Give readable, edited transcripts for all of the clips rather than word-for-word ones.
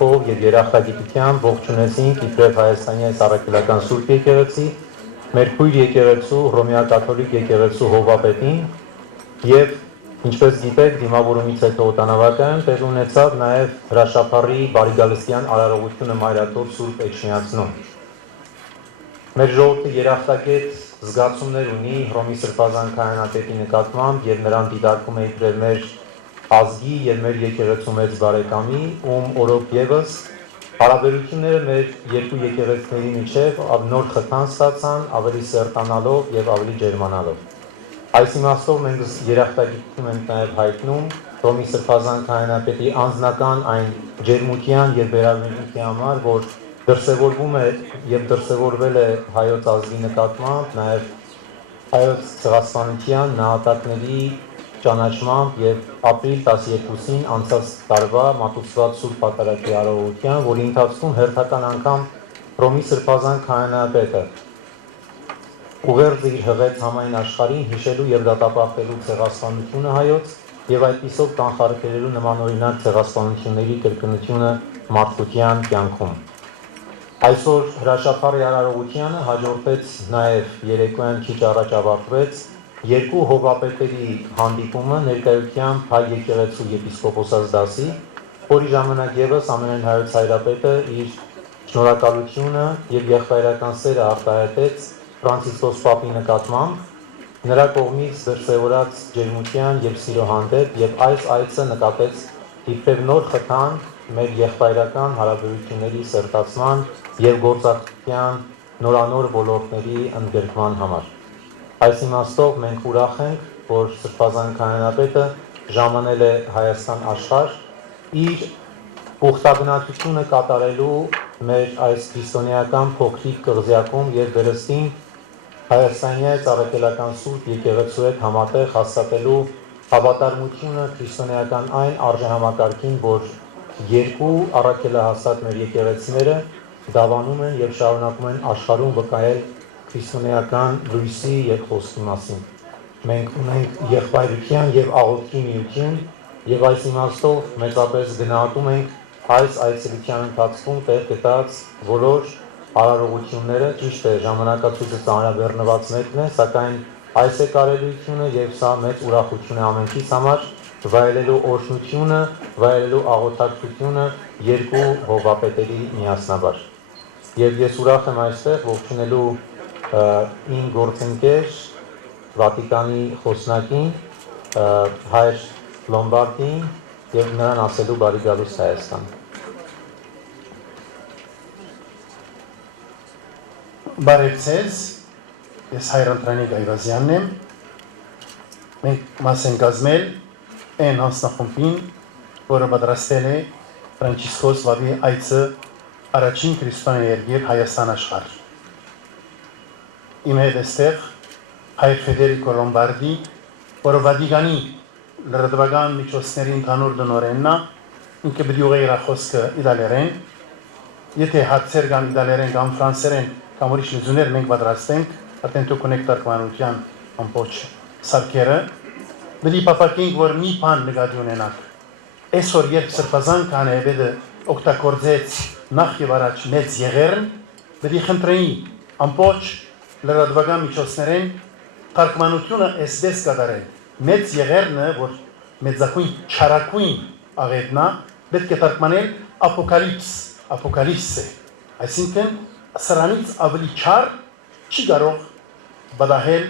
կյանքով եւ երախտագիտությամբ ողջունեցինք իբրև Հայաստանի այս առաքելական Սուրբ եկեղեցի, մեր քույր եկեղեցու, Հռոմեակաթոլիկ եկեղեցու հովվապետին եւ ինչպես գիտեք, դիմավորումից հետո օտանավակայան տեղի ունեցավ նաեւ հրաշափառի բարիգալստյան արարողությունը Մայրաթոր Սուրբ Էջմիածնում։ Մեր ժողովուրդը երախտագետ զգացումներ ունի Հռոմի Սրբազան քահանատետի նկատմամբ եւ նրան դիտարկում է իբրև մեր ազգի եւ մեր եկեղեցու մեծ բարեկամի, ում օրոք եւս հարաբերությունները մեր երկու եկեղեցիների միջև նոր խթան ստացան, ավելի սերտանալով եւ ավելի ջերմանալով։ Այս իմաստով մենք երախտագիտություն ենք նաեւ հայտնում Հռոմի Սրբազան քահանատետի անձնական այն ջերմության եւ վերաբերմունքի համար, որ դրսևորվում է եւ դրսևորվել է հայոց ազգի նկատմամբ, նաեւ հայոց ցեղասպանության նահատակների ճանաչմամբ եւ ապրիլ 12-ին անցած տարվա մատուցված Սուրբ Պատարագի արարողության, որի ընթացքում հերթական անգամ Հռոմի Սրբազան քահանատետը ուղերձ իր հղեց համայն աշխարհին հիշելու եւ դատապարտելու ցեղասպանությունը հայոց եւ այդպիսով կանխարգելելու նմանօրինակ ցեղասպանությունների կրկնությունը մարդկության կյանքում։ Այսօր հրաշափառի արարողությանը հաջորդեց նաեւ երեկոյան քիչ առաջ ավարտվեց երկու հովվապետերի հանդիպումը ներկայությամբ հայ եկեղեցու եպիսկոպոսաց դասի, որի ժամանակ եւս ամենայն հայոց հայրապետը իր շնորհակալությունը եւ եղբայրական սերը արտահայտեց Ֆրանցիսկոս Պապի նկատմամբ նրա կողմից դրսևորած ջերմության եւ սիրո հանդեպ եւ այս այցը նկատեց իբրև նոր խթան մեր եղբայրական հարաբերությունների սերտացման եւ գործակցության նորանոր ոլորտների ընդգրկման համար։ Այս իմաստով մենք ուրախ ենք, որ Սրբազան քահանատետը ժամանել է Հայաստան աշխարհ իր ուխտագնացությունը կատարելու մեր այս քրիստոնեական փոքրիկ կղզյակում եւ վերստին Հայաստանի այս առաքելական Սուրբ եկեղեցու հետ համատեղ հաստատելու հավատարմությունը քրիստոնեական այն արժեհամակարգին, որ երկու առաքելահաստատ մեր եկեղեցիները դավանում են եւ շարունակում են աշխարհում վկայել քրիստոնեական լույսի եւ խոսքի մասին։ Մենք ունենք եղբայրության եւ աղոթքի միություն եւ այս իմաստով մեծապես գնահատում ենք այս այցելության ընթացքում տեղ գտած բոլոր արարողությունները, ճիշտ է, ժամանակացույցը ծանրաբեռնված մեկն է, սակայն այս է կարելիությունը եւ սա մեծ ուրախություն է ամենքից համար, վայելելու օրհնությունը, վայելելու աղոթակցությունը երկու հովվապետերի միասնաբար։ Եվ ես ուրախ եմ այստեղ ողջունելու իմ գործընկեր Վատիկանի խոսնակին հայր Լոմբարդին եւ նրան ասելու բարի գալուստ Հայաստան։ Բարև ձեզ, ես Հայրընտրանի Գայվազյանն եմ, մենք մաս ենք կազմել այն հանձնախումբին, որը պատրաստել է Ֆրանցիսկոս Վավի այցը առաջին քրիստոնյա երկիր Հայաստան աշխարհ։ Իմ հետ էստեղ հայր Ֆեդերիկո Լոմբարդի, որը Վատիկանի լրատվական միջոցների ընդհանուր տնօրենն է, ինքը պետք է ուղղի իր խոսքը իտալերեն, եթե հարցեր կան իտալերեն կամ ֆրանսերեն կամ ուրիշ լեզուներ մենք պատրաստենք, արդեն դուք ունեք թարգմանության ամբողջ սարքերը, պետք է փոխենք, որ մի բան նկատի ունենանք։ Այսօր երբ Սրբազան քահանատետը օգտագործեց նախ եւ առաջ մեծ եղերն, պետք է խնդրեին ամբողջ լրատվական միջոցներեն թարգմանությունը այսպես կատարել։ Մեծ եղերնը, որ մեծակույն չարակույն աղետնա, պետք է թարգմանել ապոկալիպսը, այսինքն սրանից ավելի չար չի կարող բադահել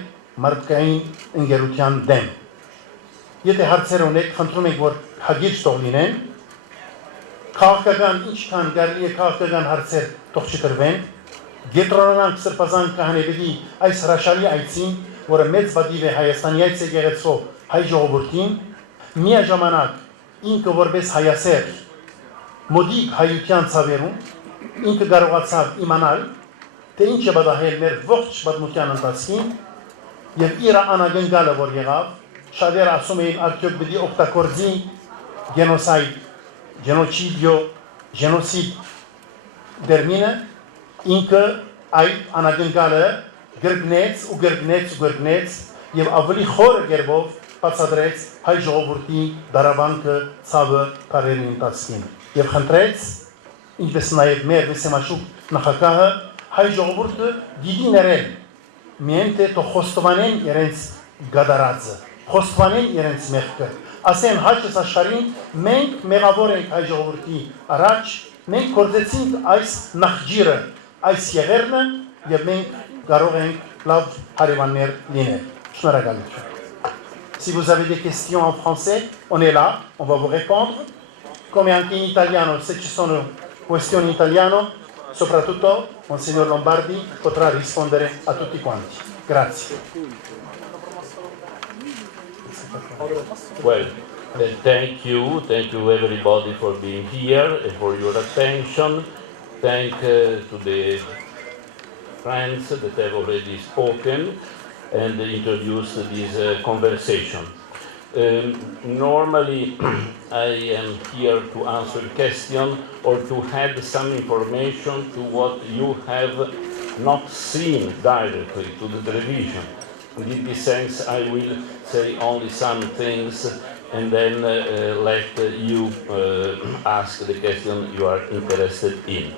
մարդկային ընկերության դեմ։ Եթե հարցեր ունեք, խնդրում ենք, որ հագիր թող լինեն, քաղաքական ինչքան կարելի է քաղաքական հարցեր թող չկրվեն, գետրոնանանք Սրբազան քահանատետի այս հրաշալի այցին, որը մեծ վատիվ է Հայաստանի այս եկեղեցու հայ ժողովրդին, միաժամանակ ինքը որպես հայասեր մոդիկ հայության ցավերում ինքը կարողացավ իմանալ, թե ինչ է բադահել մեր ողջ պատմության ընթացքին եւ իր անագնկալը որ եղավ, շատերը ասում էին արդյոք պետք է օգտագործի գենոսայդ, գենոսիդ դերմինը, ինքը այդ անագնկալը գրգնեց եւ ավելի խորը կերպով բացատրեց հայ ժողովրդի դարաբանքը ցավը բարերի ընթացքին եւ խնդրեց ինչպես նաև մեր վեսեմաշուկ նախագահը հայ ժողովուրդը գիտի ներել միայն թե թող խոստովանեն իրենց գադարածը, խոստովանեն իրենց մեղքը, ասեն հաճս աշխարհին մենք մեղավոր ենք հայ ժողովրդի առաջ, մենք գործեցինք այս նախջիրը, այս եղերնը եւ մենք կարող ենք լավ հարևաններ լինել։ Շնորհակալություն։ Si vous avez des questions en français, on est là, on va vous répondre. Come anche in italiano, se ci sono questioni in italiano, soprattutto Monsignor Lombardi potrà rispondere a tutti quanti. Grazie. Well, thank you everybody for being here and for your attention. Thank to the friends that have already spoken and introduced this conversation. Normally, I am here to answer questions or to add some information to what you have not seen directly to the television. In this sense, I will say only some things and then let you ask the question you are interested in.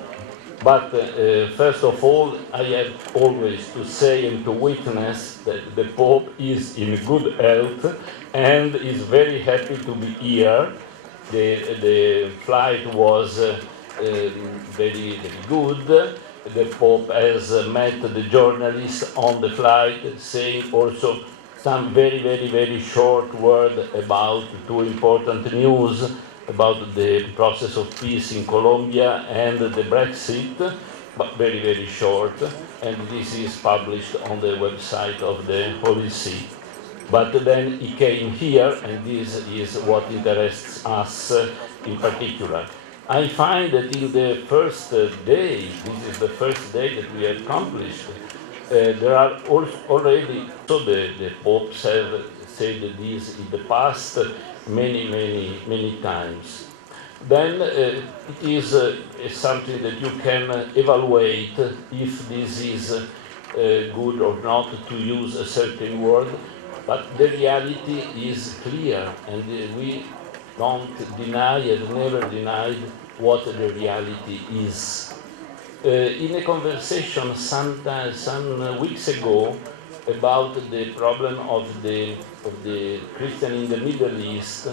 But first of all, I have always to say and to witness that the Pope is in good health and is very happy to be here. The flight was very good. The Pope has met the journalists on the flight, saying also some very short word about two important news about the process of peace in Colombia and the Brexit, but very short, and this is published on the website of the Holy See. But then he came here, and this is what interests us in particular. I find that in the first day, this is the first day that we accomplished, there are already, so the popes have said this in the past many times. Then it is something that you can evaluate if this is good or not to use a certain word, but the reality is clear, and we don't deny and never denied what the reality is. In a conversation some weeks ago about the problem of the Christian in the Middle East,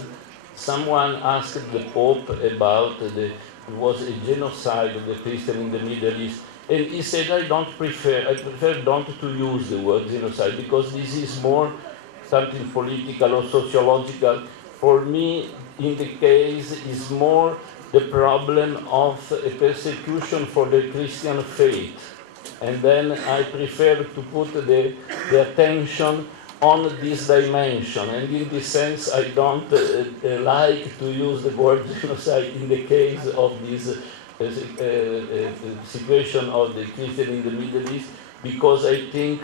someone asked the Pope about it was a genocide of the Christian in the Middle East, and he said, I prefer not to use the word genocide because this is more something political or sociological. For me, in the case, is more the problem of a persecution for the Christian faith. And then I prefer to put the attention on this dimension. And in this sense, I don't like to use the word genocide in the case of this situation of the Christian in the Middle East, because I think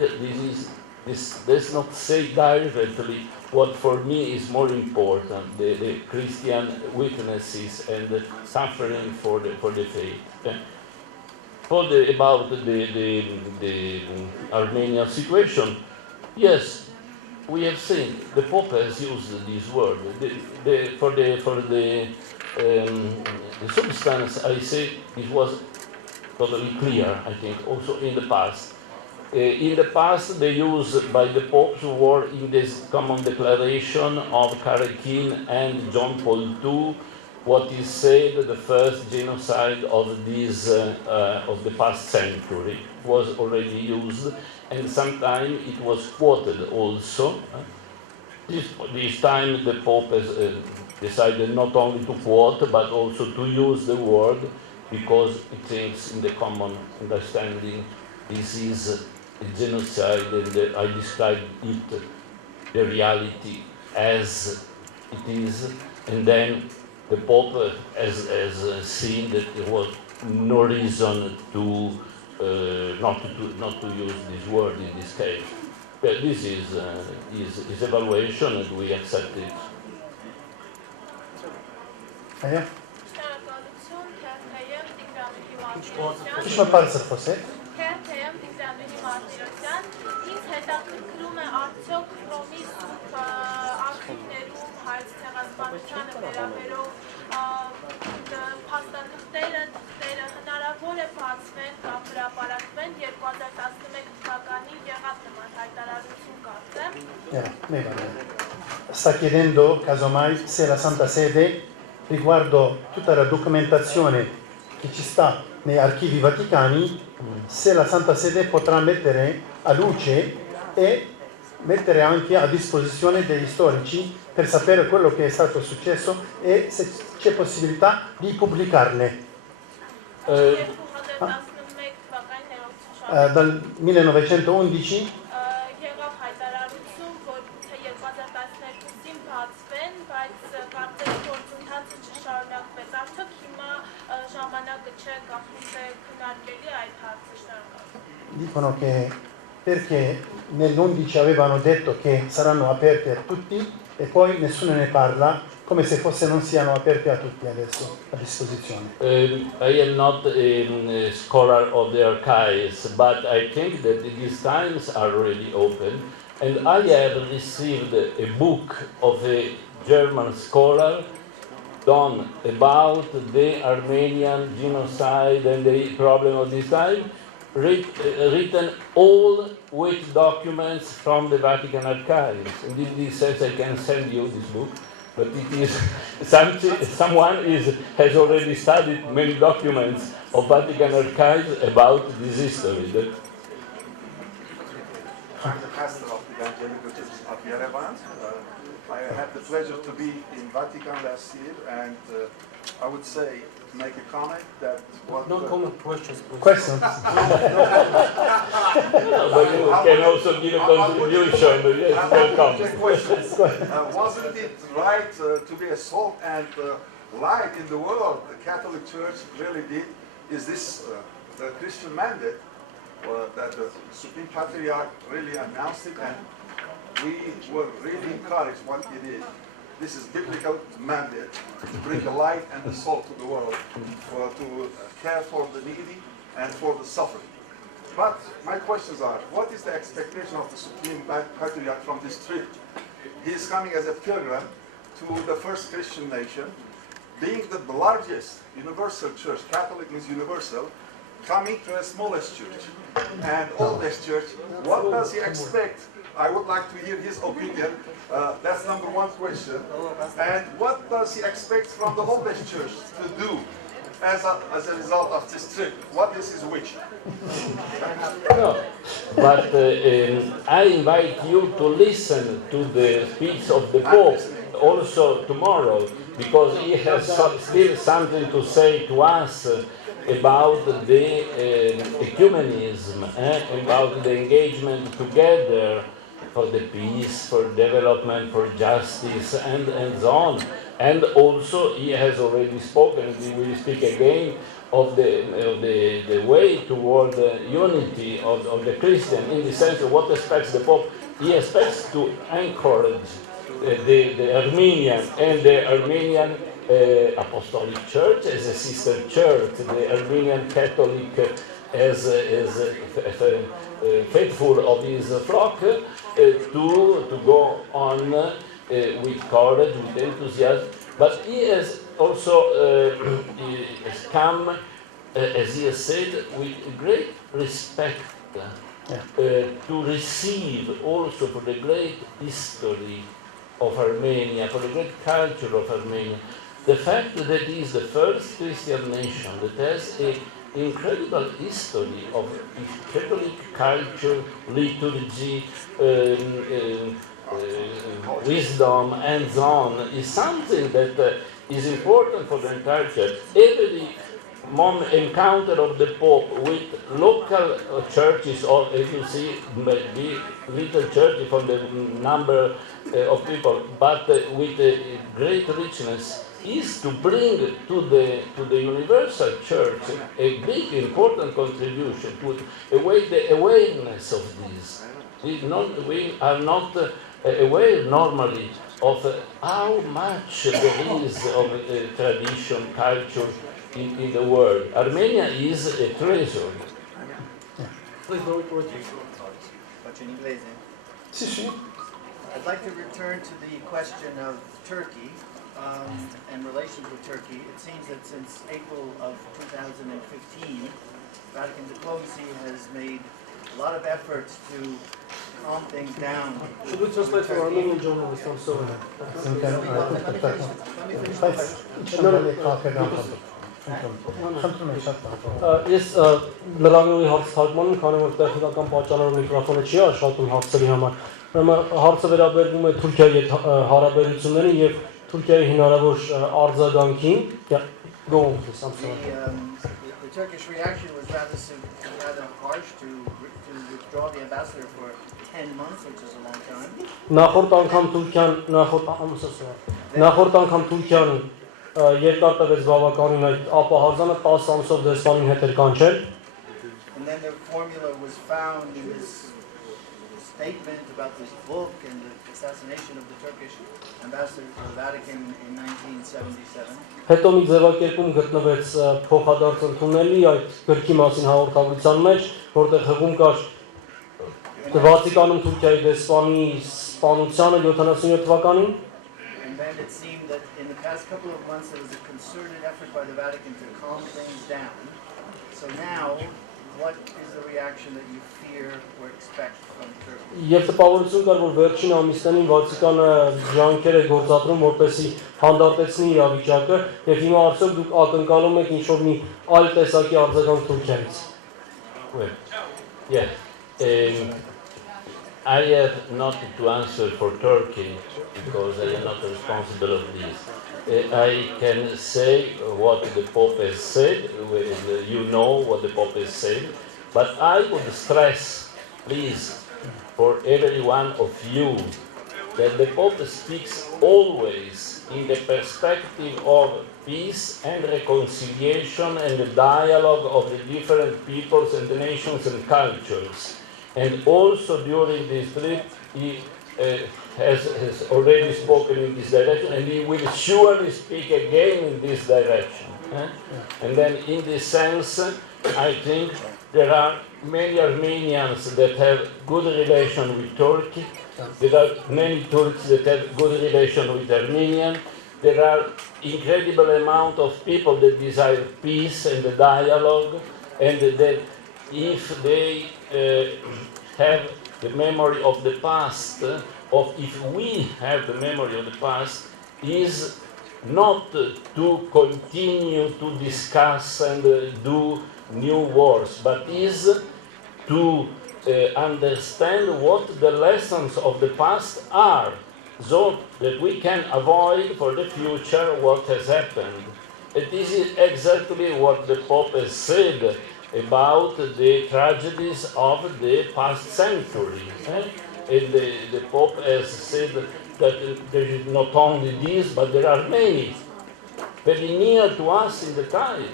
this does not say directly what for me is more important, the Christian witnesses and the suffering for the faith. About the Armenian situation, yes, we have seen the Pope has used this word. For the substance, I say it was totally clear, I think, also in the past. In the past, the use by the popes were in this common declaration of Karekin and John Paul II, what is said the first genocide of the past century was already used, and sometimes it was quoted also. This time the Pope has decided not only to quote but also to use the word, because it thinks in the common understanding this is a genocide, and I describe it, the reality as it is, and then the Pope has seen that there was no reason to not to use this word in this case. But this is his evaluation, and we accept it. Հետաքրքրում է արդյոք Հռոմի արխիվներում հայց ցեղասպանությանը վերաբերող փաստաթղթերը 2011 թվականին եղավ նման հայտարարություն կարծեմ։ Sta chiedendo casomai se la Santa Sede, riguardo tutta la documentazione che ci sta nei archivi vaticani, se la Santa Sede potrà mettere a luce e mettere anche a disposizione degli storici per sapere quello che è stato successo e se c'è possibilità di pubblicarle. Dal 1911 եղավ հայտարարություն, որ թե 2012-ին բացվեն, բայց կարծես գործընթացը չշարունակվեց։ Արդյոք հիմա ժամանակը չէ գաղտնի թե քննարկելի այդ հարցը շարունակվի։ Dicono che perché nell'11 avevano detto che saranno aperte a tutti e poi nessuno ne parla, come se fosse non siano aperte a tutti adesso a disposizione. I am not a scholar of the archives, but I think that these times are really open. And I have received a book of a German scholar done about the Armenian genocide and the problem of this time, written all with documents from the Vatican archives. And in this sense, I can send you this book. But it is someone has already studied many documents of Vatican archives about this history. I'm the pastor of the Evangelical Church of Yerevan. I had the pleasure to be in Vatican last year, and I would say, make a comment that what... No comment, questions, please. Questions? But you can also give a contribution. Yes, welcome. Wasn't it right to be a salt and light in the world? The Catholic Church really did. Is this the Christian mandate that the Supreme Patriarch really announced it, and we were really encouraged what it is. This is biblical mandate to bring the light and the salt to the world, to care for the needy and for the suffering. But my questions are, what is the expectation of the Supreme Patriarch from this trip? He is coming as a pilgrim to the first Christian nation, being the largest universal church, Catholic means universal, coming to a smallest church and oldest church. What does he expect? I would like to hear his opinion. That's number one question. And what does he expect from the oldest church to do as a result of this trip? What is his wish? No, but I invite you to listen to the speech of the Pope also tomorrow, because he has still something to say to us about the ecumenism, about the engagement together for the peace, for development, for justice, and so on. And also he has already spoken, he will speak again, of the way toward the unity of the Christian, in the sense of what expects the Pope. He expects to encourage the Armenian and the Armenian Apostolic Church as a sister church, the Armenian Catholic as faithful of his flock, to go on with courage, with enthusiasm. But he has also come, as he has said, with great respect to receive also for the great history of Armenia, for the great culture of Armenia. The fact that it is the first Christian nation that has an incredible history of Catholic culture, liturgy, wisdom, and so on, is something that is important for the entire church. Every encounter of the Pope with local churches, or as you see, maybe little churches from the number of people, but with a great richness, is to bring to the universal church a big important contribution to the awareness of this. We are not aware normally of how much there is of tradition, culture in the world. Armenia is a treasure. Please, no questions. Faccio in inglese. Sì, sì. I'd like to return to the question of Turkey and relations with Turkey. It seems that since April of 2015, Vatican diplomacy has made a lot of efforts to calm things down. Should we translate for Armenian journalists? I'm sorry. Ես լրագրողի հարց թարգմանում, քանի որ տեխնիկական պատճառով միկրոֆոնը չի աշխատում հարցերի համար։ Ուրեմն հարցը վերաբերվում է Թուրքիայի հետ հարաբերություններին եւ Թուրքիայի հնարավոր արձագանքին։ Go on, please. I'm sorry. The Turkish reaction was rather harsh to withdraw the ambassador for 10 months, which is a long time. Նախորդ անգամ Թուրքիան երկար տևեց բավականին այդ ապահարզանը 10 ամսով դեսպանին հետ էր կանչել։ And then the formula was found in this statement about this book and the assassination of the Turkish ambassador to the Vatican in 1977. Հետո մի ձևակերպում գտնվեց փոխադարձ ընդունելի այդ գրքի մասին հաղորդագրության մեջ, որտեղ հղում կար Վատիկանում Թուրքիայի դեսպանի սպանությանը 77 թվականին։ And then it seemed that in the past couple of months there was a concerted effort by the Vatican to calm things down. So now, what is the reaction that you fear or expect from Turkey? Եվ տպավորություն կար, որ վերջին ամիսներին Վատիկանը ջանքեր է գործադրում, որպեսզի հանդարտեցնի իրավիճակը, եւ հիմա արդյոք դուք ակնկալում եք ինչ-որ մի այլ տեսակի արձագանք Թուրքիայից։ Well, yes. I have not to answer for Turkey because I am not responsible of this. I can say what the Pope has said, you know what the Pope has said, but I would stress, please, for every one of you, that the Pope speaks always in the perspective of peace and reconciliation and the dialogue of the different peoples and the nations and cultures. And also during this trip, he has already spoken in this direction, and he will surely speak again in this direction. And then in this sense, I think there are many Armenians that have good relation with Turkey. There are many Turks that have good relation with Armenian. There are incredible amount of people that desire peace and the dialogue, and that if they have the memory of the past, if we have the memory of the past, is not to continue to discuss and do new wars, but is to understand what the lessons of the past are, so that we can avoid for the future what has happened. And this is exactly what the Pope has said about the tragedies of the past century. And the Pope has said that there is not only this, but there are many, very near to us in the time.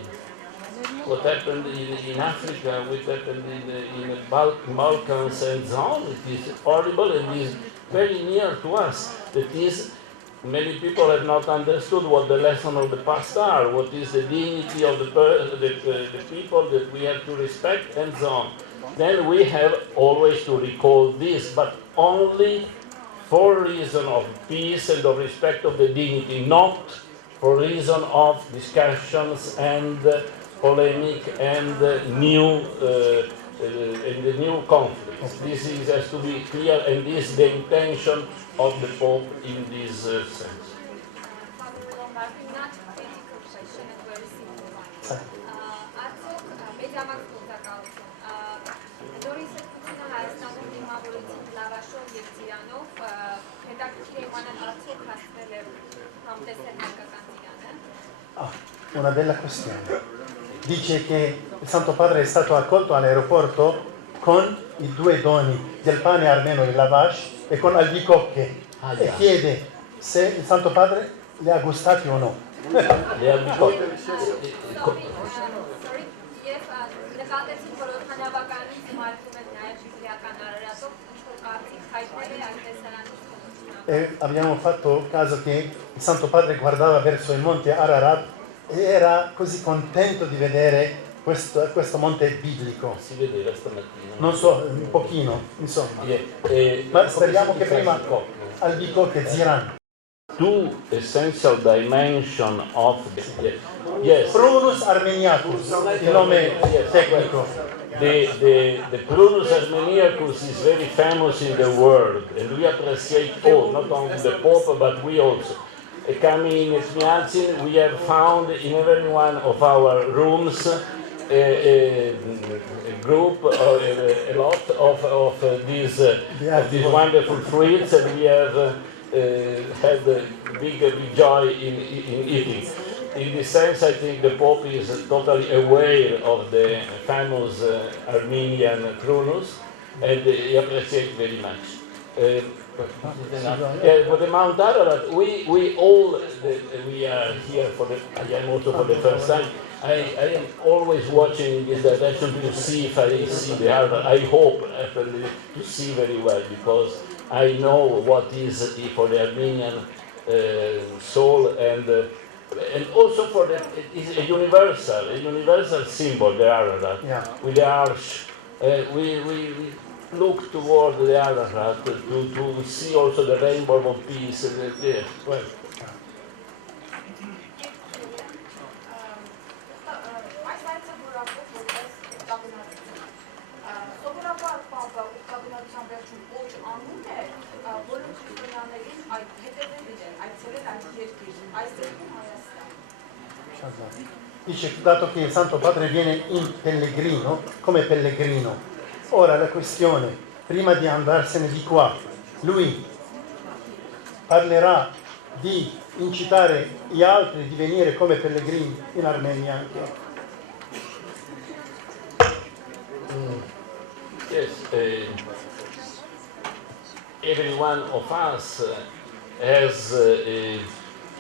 What happened in Africa, what happened in the Balkans and so on, it is horrible and is very near to us. That is, many people have not understood what the lesson of the past are, what is the dignity of the people that we have to respect and so on. Then we have always to recall this, but only for reason of peace and of respect of the dignity, not for reason of discussions and polemic and new conflicts. This has to be clear, and this is the intention of the Pope in this sense. Una bella questione. Dice che il Santo Padre è stato accolto all'aeroporto con i due doni del pane armeno di lavash e con albicocche e chiede se il Santo Padre li ha gustati o no. Le albicocche. E abbiamo fatto caso che il Santo Padre guardava verso il monte Ararat e era così contento di vedere questo monte biblico. Si vedeva stamattina. Non so, un pochino, insomma. Ma speriamo che prima albicocche, ziran. two essential dimensions of the, yes. Prunus Armeniacus, il nome tecnico. The Prunus Armeniacus is very famous in the world, and we appreciate all, not only the Pope, but we also. Coming in Smialcin, we have found in every one of our rooms a group, a lot of these wonderful fruits, and we have had a big joy in eating. In this sense, I think the Pope is totally aware of the famous Armenian Prunus, and he appreciates very much. For the Mount Ararat, we all, we are here for the, I am also for the first time. I am always watching in this direction to see if I see the Ararat. I hope actually to see very well, because I know what is for the Armenian soul, and also for the, it is a universal symbol, the Ararat, Yeah. with the arch. We look toward the Ararat to see also the rainbow of peace. Yes, well. Dice, dato che il Santo Padre viene in pellegrino, come pellegrino, ora la questione, prima di andarsene di qua, lui parlerà di incitare gli altri di venire come pellegrini in Armenia anche. Yes, every one of us has a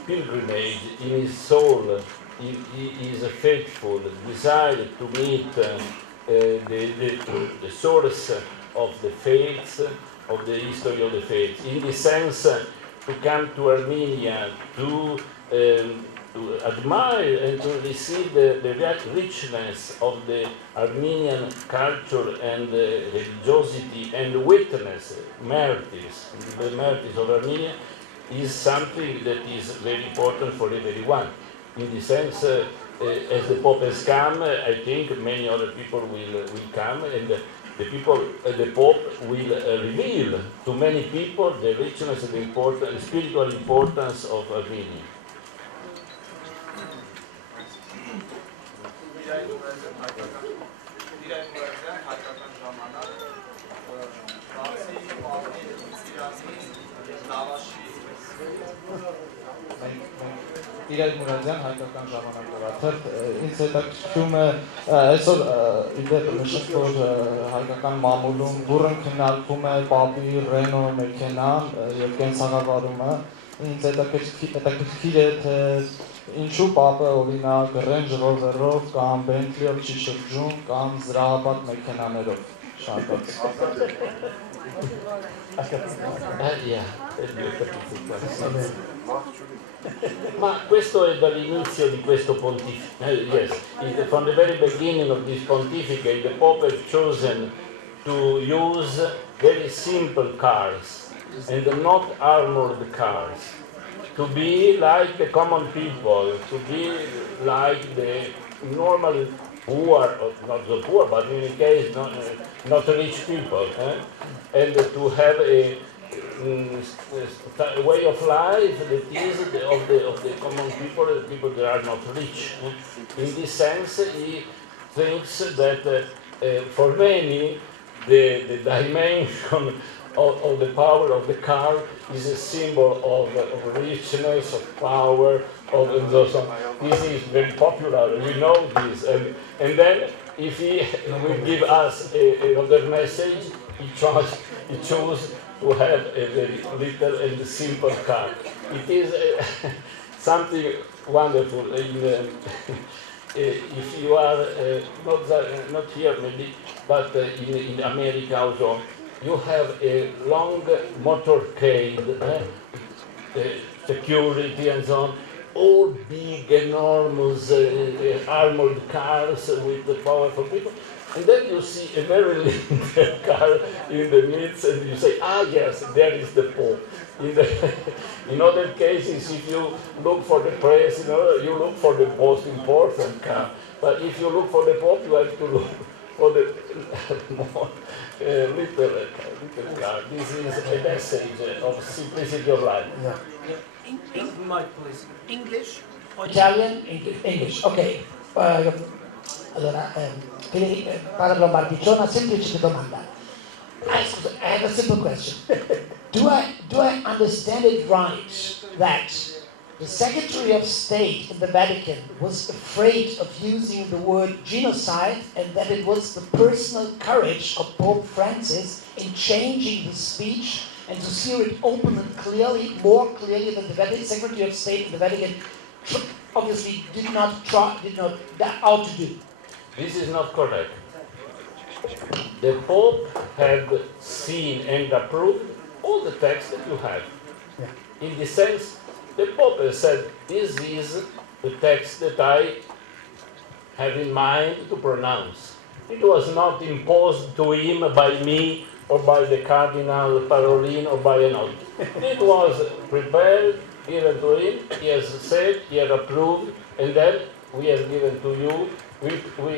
pilgrimage in his soul. He is faithful, desire to meet the source of the faith, of the history of the faith. In this sense, to come to Armenia, to admire and to receive the richness of the Armenian culture and religiosity, and witness martyrs, the martyrs of Armenia, is something that is very important for everyone. In this sense, as the Pope has come, I think many other people will come, and the Pope will reveal to many people the richness and the spiritual importance of Armenia. Իրար Մուրադյան, հայկական ժամանակավարթեր, ինձ հետաքրքրում է այսօր իդեպ նշեք, որ հայկական մամուլում բուրըն քննարկվում է Պապի Ռենո մեքենան եւ կենցաղավարումը, ինձ հետաքրքիր է, թե ինչու Պապը օրինակ Range Rover-ով կամ Bentley-ով չի շրջում կամ զրահապատ մեքենաներով, շնորհակալ։ Ma questo è dall'inizio di questo pontificato. Yes, from the very beginning of this pontificate, the Pope has chosen to use very simple cars and not armored cars, to be like the common people, to be like the normal poor, or not so poor, but in any case not rich people, and to have a way of life that is of the common people, the people that are not rich. In this sense, he thinks that for many, the dimension of the power of the car is a symbol of richness, of power, and so on. This is very popular, we know this. And then, if he will give us another message, he chose to have a very little and simple car. It is something wonderful. If you are not here maybe, but in America also, you have a long motorcade, security and so on. all big, enormous armored cars with the powerful people. And then you see a very little car in the midst, and you say, ah, yes, there is the Pope. In other cases, if you look for the press, you look for the most important car. But if you look for the Pope, you have to look for the more little car. This is a message of simplicity of life. Yeah. English? Italian? English. Okay. Allora, Padre Lombardi, c'è una semplice domanda. I have a simple question. Do I understand it right that the Secretary of State in the Vatican was afraid of using the word genocide, and that it was the personal courage of Pope Francis in changing his speech and to see it open and clearly, more clearly than the Secretary of State in the Vatican obviously did not out to do? This is not correct. The Pope had seen and approved all the texts that you have. Yeah. In the sense, the Pope has said, this is the text that I have in mind to pronounce. It was not imposed to him by me or by the Cardinal Parolin or by another. It was prepared, given to him, he has said, he has approved, and then we have given to you, we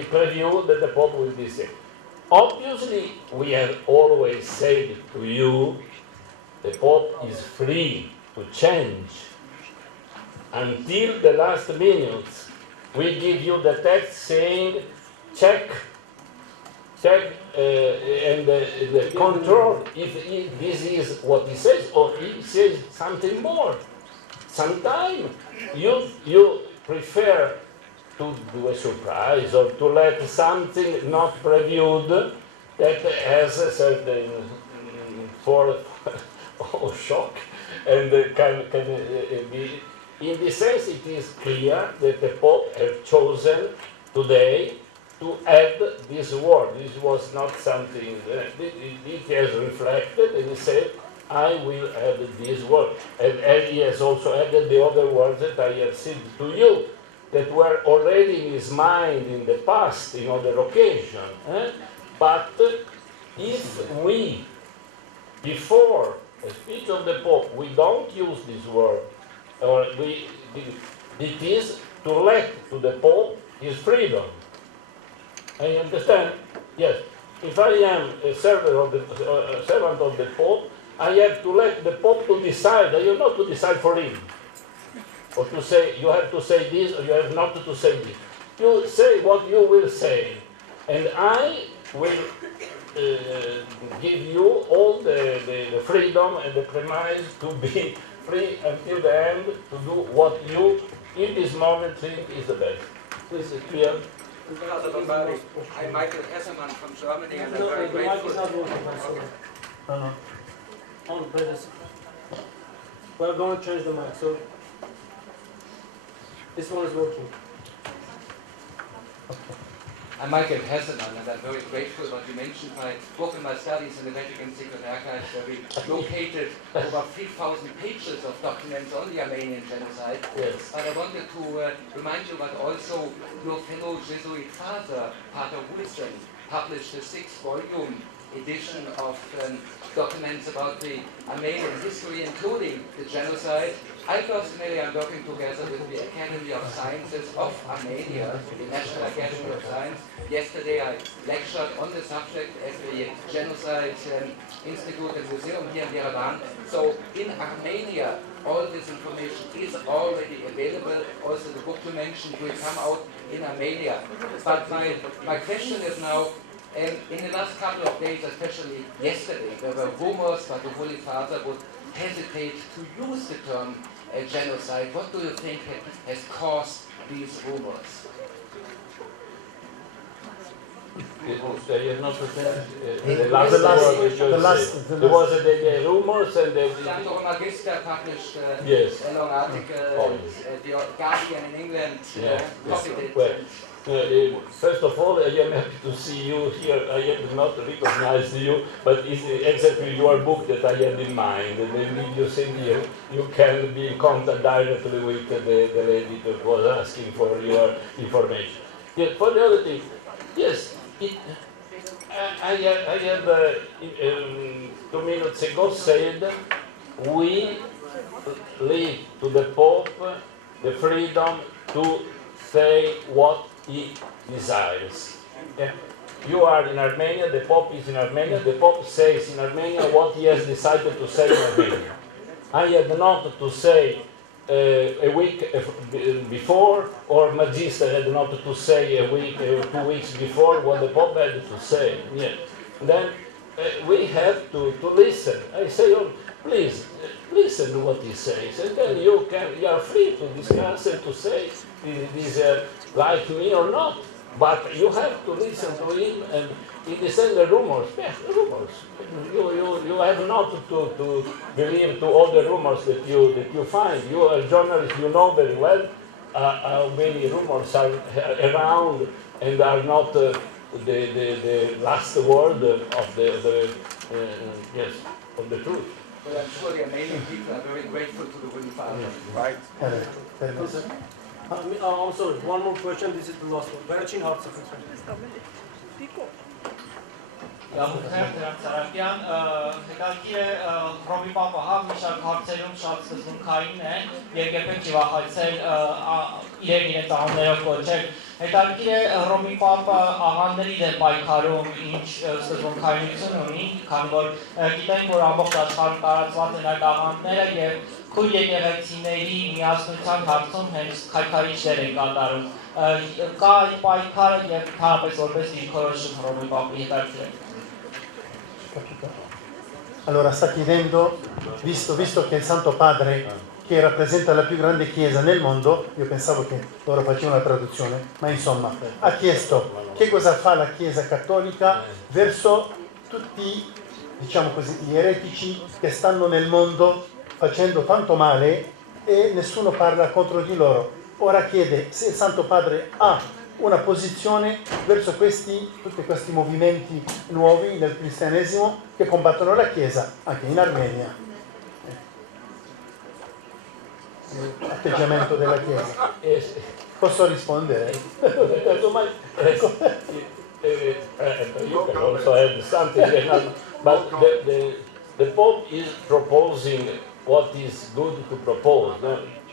preview that the Pope will be said. Obviously, we have always said to you, the Pope is free to change. Until the last minutes, we give you the text saying, check, and the control if this is what he says, or he says something more. Sometimes you prefer to do a surprise or to let something not previewed that has a certain force or shock and can be. In this sense, it is clear that the Pope has chosen today to add this word. This was not something it has reflected, and he said, I will add this word. And he has also added the other words that I have said to you, that were already in his mind in the past, in other occasions. But if we, before a speech of the Pope, we don't use this word, or it is to let to the Pope his freedom. I understand? Yes. If I am a servant of the Pope, I have to let the Pope to decide. I have not to decide for him. Or to say, you have to say this, or you have not to say this. You say what you will say. And I will give you all the freedom and the premise to be free until the end, to do what you, in this moment, think is the best. This is clear? I'm Michael Hesselmann from Germany, and I'm very grateful. We're going to change the mic, so this one is working. I'm Michael Hesselmann, and I'm very grateful what you mentioned. My book and my studies in the Vatican Secret Archives, where we located over 3,000 pages of documents on the Armenian genocide. Yes. But I wanted to remind you that also your fellow Jesuit father, Pater Wilson, published a 6-volume edition of documents about the Armenian history, including the genocide. I personally am working together with the Academy of Sciences of Armenia, the National Academy of Science. Yesterday I lectured on the subject at the Genocide Institute and Museum here in Yerevan. So in Armenia, all this information is already available. Also the book you mentioned will come out in Armenia. But my question is now, in the last couple of days, especially yesterday, there were rumors that the Holy Father would hesitate to use the term genocide. What do you think has caused these rumors? There was the rumors and the Magister published yes. a long article. The Guardian in England copied it. Well, first of all, I am happy to see you here. I have not recognized you, but it's exactly your book that I had in mind. And then you send here, you can be in contact directly with the lady that was asking for your information. Yeah, for the other thing, yes, I have 2 minutes ago said we leave to the Pope the freedom to say what he desires. Yeah. You are in Armenia, the Pope is in Armenia, the Pope says in Armenia what he has decided to say in Armenia. I had not to say a week before, or Magister had not to say a week, 2 weeks before what the Pope had to say. Yeah. Then we have to listen. I say, oh, please, listen to what he says, and then you are free to discuss and to say this like me or not. But you have to listen to him, and it is the rumors. Yeah, rumors. You have not to believe to all the rumors that you find. You are a journalist. You know very well how many rumors are around and are not the last word of the truth. But I'm sure the Armenian people are very grateful to the Holy Father. Right. I'm sorry, one more question, this is the last one. Վերջին հարցը Սարակյան, հետաքրքիր է Հռոմի Պապը մի շարք հարցերում շատ սկզբունքային է եւ երբեք չի վախեցել իրենց անուններով կոչել։ Հետաքրքիր է Հռոմի Պապը աղանդների դեմ պայքարում ինչ սկզբունքայնություն ունի, քանի որ գիտենք, որ ամբողջ աշխարհում տարածված են այդ աղանդները եւ քույր եկեղեցիների միասնության հարցում հենց քայքայիչներ են կատարում։ Կա այդ պայքարը եւ հանրապես որպես դիրքորոշում Հռոմի Պապի հետաքրքիր է։ Allora sta chiedendo, visto che il Santo Padre, che rappresenta la più grande chiesa nel mondo, io pensavo che loro facevano la traduzione, ma insomma, ha chiesto che cosa fa la Chiesa cattolica verso tutti, diciamo così, gli eretici che stanno nel mondo facendo tanto male e nessuno parla contro di loro. Ora chiede se il Santo Padre ha una posizione verso tutti questi movimenti nuovi del cristianesimo che combattono la Chiesa, anche in Armenia. L'atteggiamento della Chiesa. Posso rispondere? You can also add something, but the Pope is proposing what is good to propose.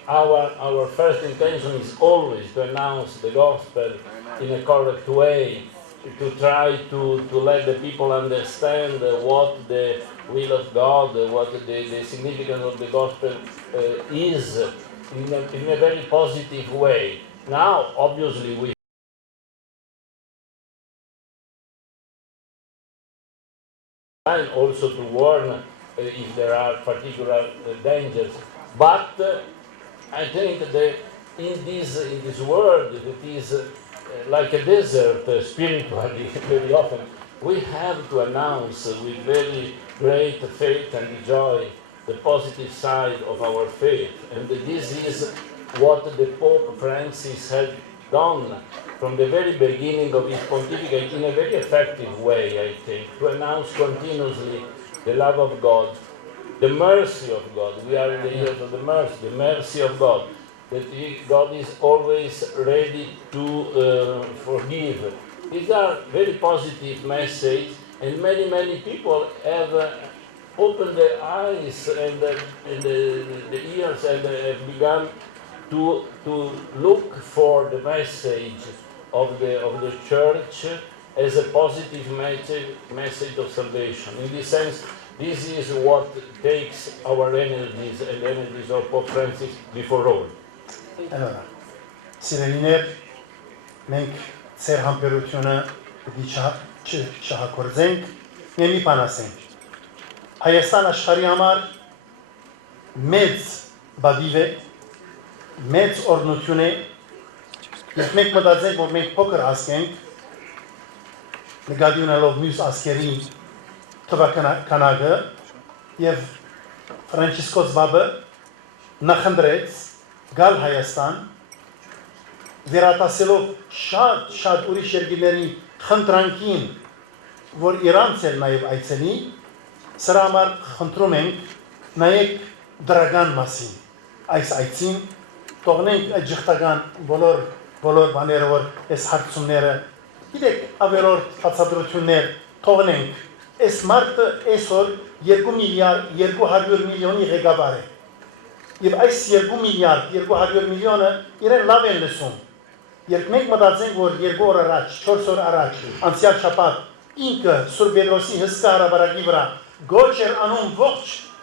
Our first intention is always to announce the gospel in a correct way, to try to let the people understand what the will of God, what the significance of the gospel is in a very positive way. Now, obviously, we try also to warn if there are particular dangers, but I think that in this world that is like a desert spiritually very often, we have to announce with very great faith and joy the positive side of our faith. And this is what the Pope Francis had done from the very beginning of his pontificate in a very effective way, I think, to announce continuously the love of God, the mercy of God. We are in the years of the mercy of God, that God is always ready to forgive. These are very positive messages, and many people have opened their eyes and the ears and have begun to look for the message of the Church as a positive message of salvation. In this sense, this is what takes our energies and the energies of Pope Francis before all. Allora, Սիրելիներ, մենք ծեր համբերությունը պիտի չհակորձենք, մի բան ասենք։ Հայաստան աշխարհի համար մեծ բադիվ է, մեծ օրհնություն է, եւ մենք մտածենք, որ մենք փոքր հասկենք, նկատի ունելով մյուս ազգերի թվականակը եւ Ֆրանցիսկոս Բաբը նախընտրեց գալ Հայաստան վերատասելով շատ ուրիշ երկրների խնդրանքին, որ իրանց էլ նաև այցելի, սրա համար խնդրում ենք նայեք դրական մասին այս այցին, թողնենք այդ ճշտական բոլոր բաները, որ այս հարցումները, գիտեք, ավելորդ բացատրություններ թողնենք, այս մարդը այսօր 2 միլիարդ 200 միլիոնի ղեկավար է, եւ այս 2 միլիարդ 200 միլիոնը իրեն լավ են լսում, երբ մենք մտածենք, որ 2 օր առաջ, 4 օր առաջ, անցյալ շաբաթ ինքը Սուրբ Պետրոսի հսկա հրապարակի վրա գոչ էր անում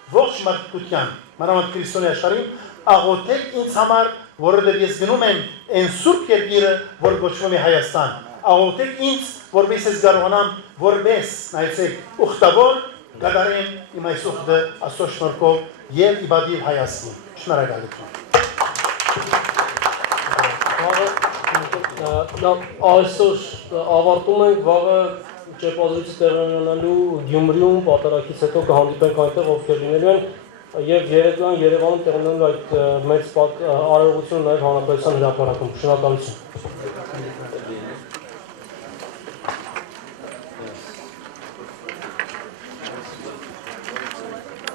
ողջ մարդկության, մանավանդ քրիստոնյա աշխարհին, աղոթեք ինձ համար, որովհետև ես գնում եմ այն սուրբ երկիրը, որ կոչվում է Հայաստան, աղոթեք ինձ, որպես ես կարողանամ, որպես, նայեցեք, ուխտավոր կատարեմ իմ այս ուխտը Աստծո շնորհքով եւ իբադիվ Հայաստան։ Շնորհակալություն։ Այսօր ավարտում ենք, վաղը ճեպազրույցը տեղի ունենալու Գյումրիում պատարագից հետո կհանդիպենք այնտեղ, ովքեր լինելու են, եւ Երևանում տեղի ունենալու այդ մեծ արարողությունը նաեւ հանրապետության հրապարակում։ Շնորհակալություն։